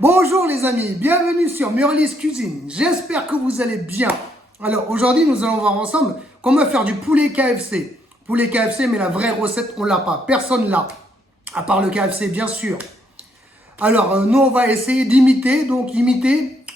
Bonjour les amis, bienvenue sur Murlis Cuisine. J'espère que vous allez bien. Alors aujourd'hui nous allons voir ensemble comment faire du poulet KFC. Poulet KFC mais la vraie recette on l'a pas, personne l'a. À part le KFC bien sûr. Alors nous on va essayer d'imiter,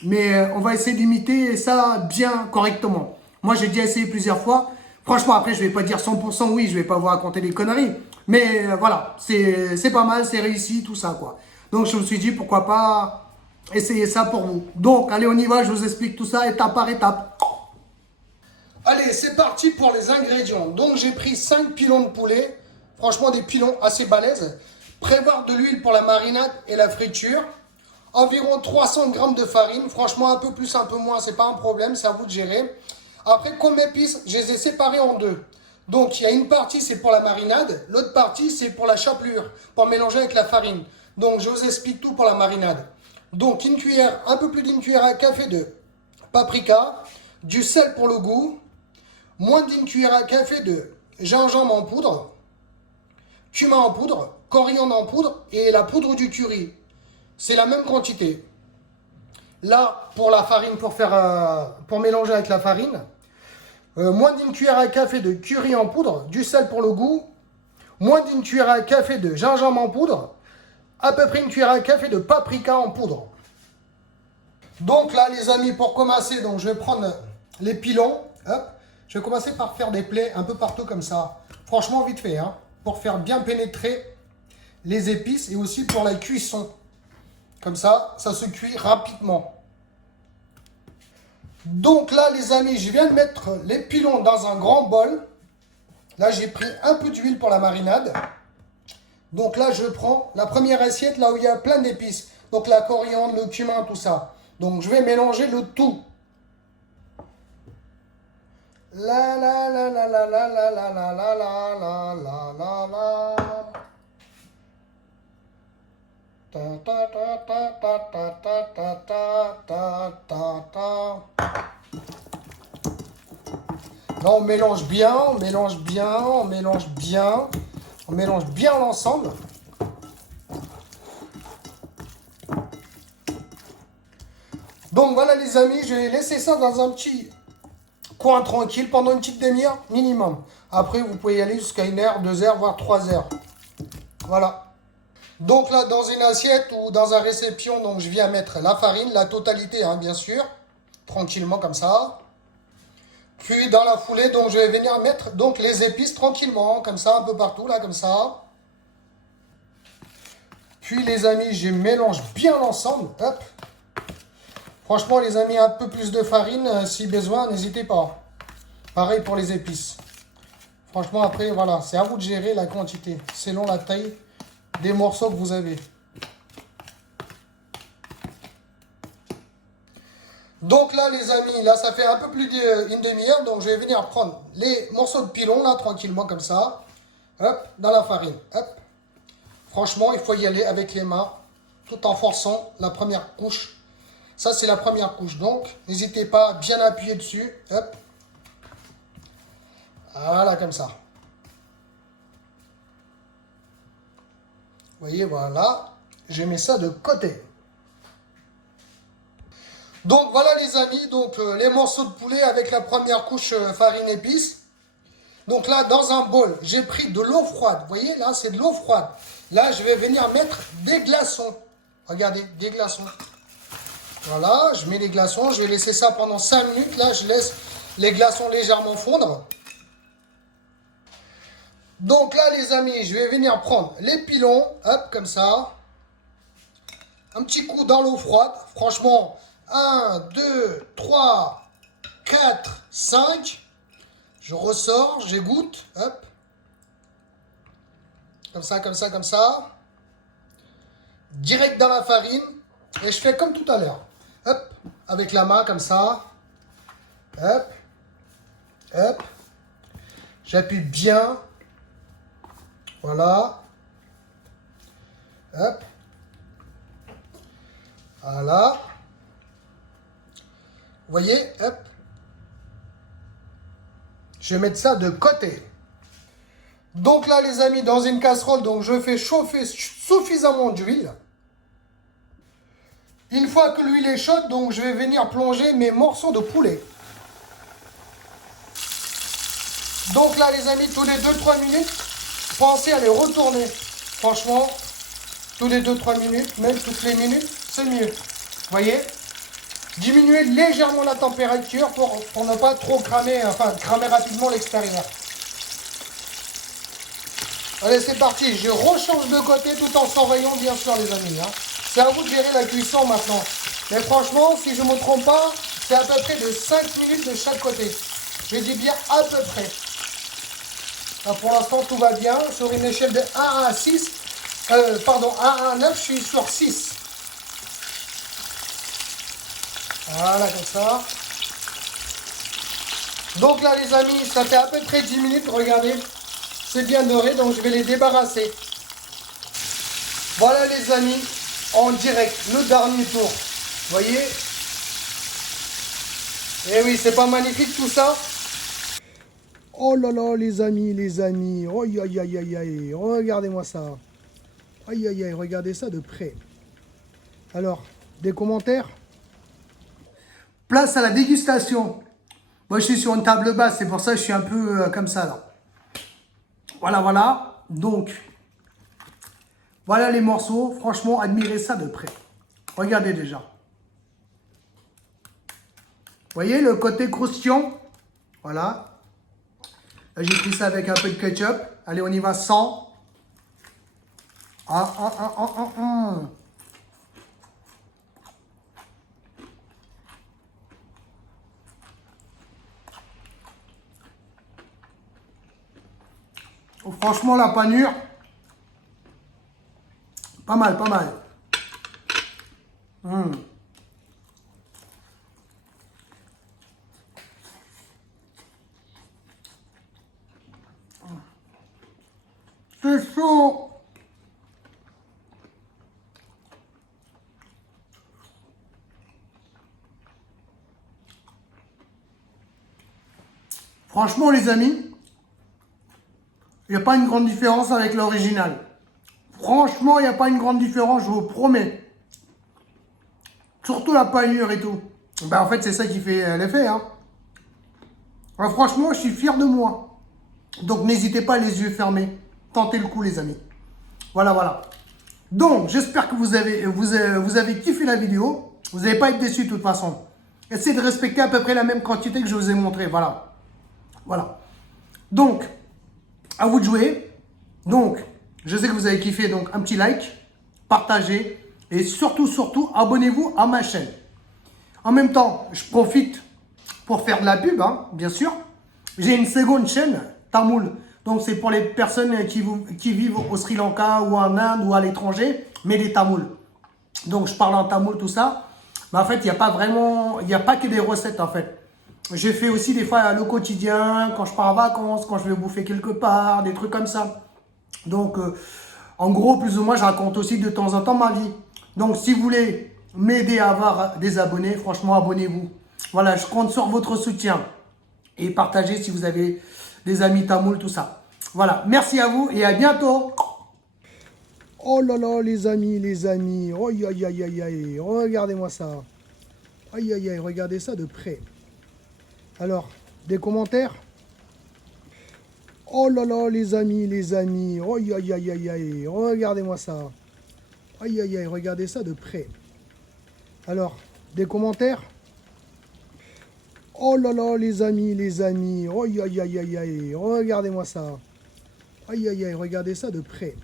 mais on va essayer d'imiter ça bien correctement. Moi j'ai déjà essayé plusieurs fois. Franchement après je vais pas dire 100% oui, je vais pas vous raconter des conneries. Mais voilà, c'est pas mal, c'est réussi, tout ça quoi. Donc je me suis dit pourquoi pas essayer ça pour vous. Donc allez on y va, je vous explique tout ça étape par étape. Allez c'est parti pour les ingrédients. Donc j'ai pris 5 pilons de poulet. Franchement des pilons assez balèzes. Prévoir de l'huile pour la marinade et la friture. Environ 300 g de farine. Franchement un peu plus, un peu moins, c'est pas un problème, c'est à vous de gérer. Après comme épices, je les ai séparés en deux. Donc il y a une partie c'est pour la marinade, l'autre partie c'est pour la chapelure, pour mélanger avec la farine. Donc je vous explique tout pour la marinade. Donc une cuillère, un peu plus d'une cuillère à café de paprika, du sel pour le goût, moins d'une cuillère à café de gingembre en poudre, cumin en poudre, coriandre en poudre et la poudre du curry. C'est la même quantité. Là, pour la farine, pour mélanger avec la farine, moins d'une cuillère à café de curry en poudre, du sel pour le goût, moins d'une cuillère à café de gingembre en poudre, à peu près une cuillère à café de paprika en poudre. Donc là, les amis, pour commencer, donc je vais prendre les pilons. Hop, je vais commencer par faire des plaies un peu partout comme ça. Franchement, vite fait, hein, pour faire bien pénétrer les épices et aussi pour la cuisson. Comme ça se cuit rapidement. Donc là, les amis, je viens de mettre les pilons dans un grand bol. Là, j'ai pris un peu d'huile pour la marinade. Donc là, je prends la première assiette, là où il y a plein d'épices. Donc la coriandre, le cumin, tout ça. Donc je vais mélanger le tout. La la la la la la la la la la la la la la. Ta ta ta ta ta ta ta ta ta ta ta. Là, on mélange bien, on mélange bien, on mélange bien. On mélange bien l'ensemble. Donc voilà les amis, je vais laisser ça dans un petit coin tranquille pendant une petite demi-heure minimum. Après, vous pouvez y aller jusqu'à 1 heure, 2 heures, voire 3 heures. Voilà. Donc là, dans une assiette ou dans un réception, donc je viens mettre la farine, la totalité, hein, bien sûr. Tranquillement comme ça. Puis dans la foulée, donc je vais venir mettre donc les épices tranquillement, comme ça, un peu partout, là, comme ça. Puis les amis, je mélange bien l'ensemble. Hop. Franchement, les amis, un peu plus de farine, si besoin, n'hésitez pas. Pareil pour les épices. Franchement, après, voilà, c'est à vous de gérer la quantité, selon la taille des morceaux que vous avez. Donc là, les amis, là, ça fait un peu plus d'une demi-heure. Donc, je vais venir prendre les morceaux de pilon, là, tranquillement, comme ça. Hop, dans la farine. Hop. Franchement, il faut y aller avec les mains, tout en forçant la première couche. Ça, c'est la première couche. Donc, n'hésitez pas à bien appuyer dessus. Hop. Voilà, comme ça. Vous voyez, voilà. Je mets ça de côté. Donc voilà les amis, donc les morceaux de poulet avec la première couche farine épice. Donc là dans un bol, j'ai pris de l'eau froide. Vous voyez là c'est de l'eau froide. Là je vais venir mettre des glaçons. Regardez, des glaçons. Voilà, je mets les glaçons, je vais laisser ça pendant 5 minutes. Là je laisse les glaçons légèrement fondre. Donc là les amis, je vais venir prendre les pilons, hop comme ça. Un petit coup dans l'eau froide, franchement... 1, 2, 3, 4, 5. Je ressors, j'égoutte. Hop. Comme ça, comme ça, comme ça. Direct dans la farine. Et je fais comme tout à l'heure. Hop. Avec la main, comme ça. Hop. Hop. J'appuie bien. Voilà. Hop. Voilà. Vous voyez, hop. Je vais mettre ça de côté. Donc là, les amis, dans une casserole, donc je fais chauffer suffisamment d'huile. Une fois que l'huile est chaude, donc je vais venir plonger mes morceaux de poulet. Donc là les amis, tous les 2-3 minutes, pensez à les retourner. Franchement, tous les 2-3 minutes, même toutes les minutes, c'est mieux. Vous voyez? Diminuez légèrement la température pour ne pas trop cramer, enfin cramer rapidement l'extérieur. Allez, c'est parti. Je rechange de côté tout en surveillant bien sûr les amis. Hein. C'est à vous de gérer la cuisson maintenant. Mais franchement, si je ne me trompe pas, c'est à peu près de 5 minutes de chaque côté. Je dis bien à peu près. Là, pour l'instant, tout va bien. Sur une échelle de 1 à 6, 1 à 9, je suis sur 6. Voilà, comme ça. Donc là, les amis, ça fait à peu près 10 minutes. Regardez, c'est bien doré, donc je vais les débarrasser. Voilà, les amis, en direct, le dernier tour. Vous voyez? Eh oui, c'est pas magnifique tout ça? Oh là là, les amis. Oh, aïe, aïe, aïe, aïe, aïe. Regardez-moi ça. Aïe, aïe, aïe, regardez ça de près. Alors, des commentaires? Place à la dégustation. Moi, je suis sur une table basse, c'est pour ça que je suis un peu comme ça, là. Voilà, voilà. Donc, voilà les morceaux. Franchement, admirez ça de près. Regardez déjà. Vous voyez le côté croustillant? Voilà. Là, j'ai pris ça avec un peu de ketchup. Allez, on y va sans. Oh, franchement, la panure, pas mal, pas mal. C'est chaud. Franchement, les amis, il n'y a pas une grande différence avec l'original. Franchement, il n'y a pas une grande différence, je vous promets. Surtout la panure et tout. Ben, en fait, c'est ça qui fait l'effet. Hein. Alors, franchement, je suis fier de moi. Donc, n'hésitez pas, les yeux fermés. Tentez le coup, les amis. Voilà, voilà. Donc, j'espère que vous avez kiffé la vidéo. Vous n'allez pas être déçus de toute façon. Essayez de respecter à peu près la même quantité que je vous ai montré. Voilà. Voilà. Donc, à vous de jouer. Donc, je sais que vous avez kiffé. Donc, un petit like, partagez. Et surtout, abonnez-vous à ma chaîne. En même temps, je profite pour faire de la pub, hein, bien sûr. J'ai une seconde chaîne, Tamoul. Donc, c'est pour les personnes qui vivent au Sri Lanka ou en Inde ou à l'étranger, mais des Tamouls. Donc, je parle en Tamoul, tout ça. Mais en fait, il n'y a pas que des recettes, en fait. J'ai fait aussi des fois le quotidien, quand je pars en vacances, quand je vais bouffer quelque part, des trucs comme ça. Donc, en gros, plus ou moins, je raconte aussi de temps en temps ma vie. Donc, si vous voulez m'aider à avoir des abonnés, franchement, abonnez-vous. Voilà, je compte sur votre soutien. Et partagez si vous avez des amis tamouls, tout ça. Voilà, merci à vous et à bientôt. Oh là là, les amis. Oh, aïe, aïe, aïe, aïe. Regardez-moi ça. Aïe, aïe, aïe, regardez ça de près. Alors, des commentaires? Oh là là, les amis. Oh, aïe, aïe, aïe, aïe. Regardez-moi ça. Aïe, aïe, aïe, regardez ça de près. Alors, des commentaires? Oh là là, les amis. Oh, aïe, aïe, aïe, aïe. Regardez-moi ça. Aïe, aïe, aïe, regardez ça de près.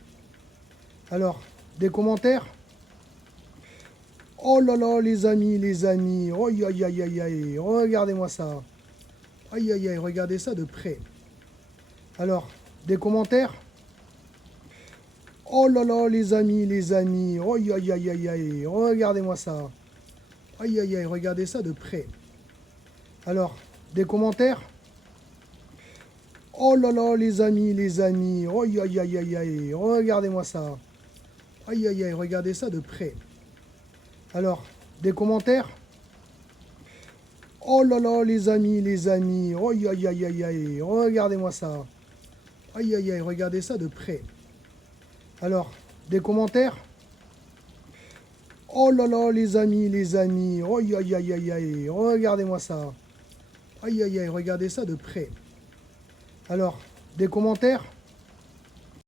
Alors, des commentaires? Oh là là, les amis. Oh, aïe, aïe, aïe, aïe. Regardez-moi ça. Aïe, aïe, aïe, regardez ça de près. Alors, des commentaires? Oh là là, les amis. Oh, aïe, aïe, aïe, aïe. Regardez-moi ça. Aïe, aïe, aïe, regardez ça de près. Alors, des commentaires? Oh là là, les amis. Oh, aïe, aïe, aïe, aïe. Regardez-moi ça. Aïe, aïe, aïe, regardez ça de près. Alors, des commentaires? Oh là là, les amis. Oh, aïe, aïe, aïe, aïe. Regardez-moi ça. Aïe, aïe, aïe, regardez ça de près. Alors, des commentaires? Oh là là, les amis. Oh, aïe, aïe, aïe, aïe. Regardez-moi ça. Aïe, aïe, aïe, regardez ça de près. Alors, des commentaires? Oh là là, les amis. Oh, aïe, aïe, aïe, aïe. Regardez-moi ça. Aïe, aïe, aïe, regardez ça de près. Alors, des commentaires? Oh là là, les amis. Oh, aïe, aïe, aïe, aïe. Regardez-moi ça. Aïe, aïe, aïe, regardez ça de près. Alors, des commentaires? Oh là là, les amis. Oh, aïe, aïe, aïe, aïe, aïe. Regardez-moi ça. Aïe, aïe, aïe, regardez ça de près. Alors, des commentaires? Oh là là, les amis, les amis. Oh, aïe, aïe, aïe, aïe, aïe. Regardez-moi ça. Aïe, aïe, aïe, regardez ça de près. Alors, des commentaires?